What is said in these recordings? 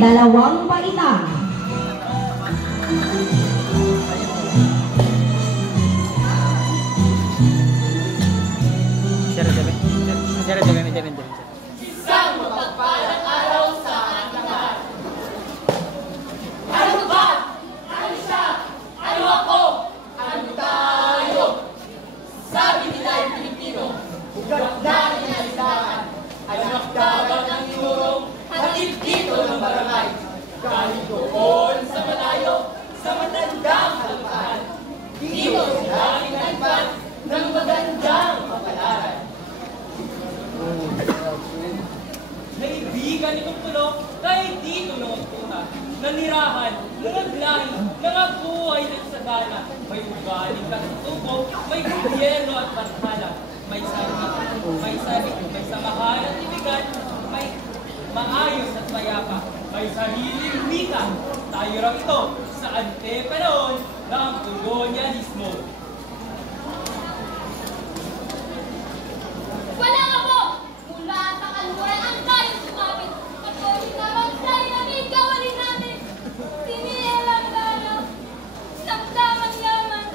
Dalawang baitang. Isang mapagpalang araw sa ating lahat. Ano ba? Ano siya? Ano ako? Ano tayo? Sabi nila yung Pilipino, ugat na inalisakan, anak dagat ng inurong, hatid dito ng barangay. Galing doon sa malayo, sa matandang halukaan. Dito sila inalpan ng magandang kapalaran. Naibigan itong tulong kahit dito nungtungan. Nanirahan, nangaglahi, nangabuhay ng sagana. May ugaling katutubo, may gobyerno at barhala. May samahan at ibigan, may maayos at mayapa. May sariling wika. Tayo raw ito sa ante-panahon ng kolonyalismo. Wala nga po! Mula sa kaluran ang kayang sumapit. At kung hinabang tayo namin, gawalin namin. Sinilang gana. Samsamang yaman.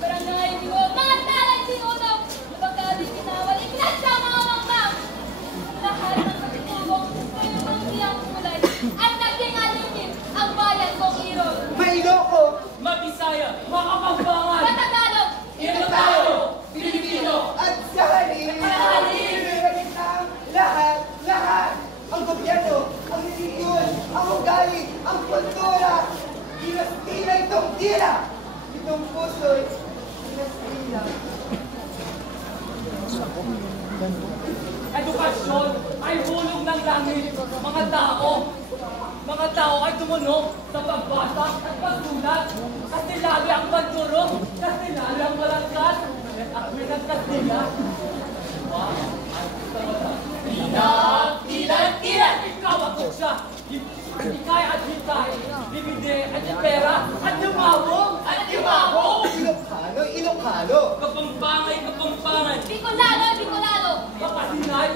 Barangay bigo, mga talag sinunaw. Napagkabing kinawalik na sa mga mangmang. Lahat ng katutubong, kayo ng siyang kulay. At naging alimin ang bayan kong irog. Mailoko! Mabisaya, makapagbangan! Matagalog! Ilocano, Pilipino! At sa halin, lahat, ang gobyerno, ang religiyon, ang ugali, ang kultura, dinastila itong tira. Itong puso'y dinastila. Edukasyon ay hulog ng langit. Mga tao ay tumunok sa pagbasa at pagsulat. Kasi lalo ang pagturo, kasi lalo ang malangkas. At ako yung nagkastila. Tilat! Ikaw ako siya! Hikay at hikay, bibide at pera, at yumabong! Ilocano! Kapampangan! Bicolano! Pagkasinay!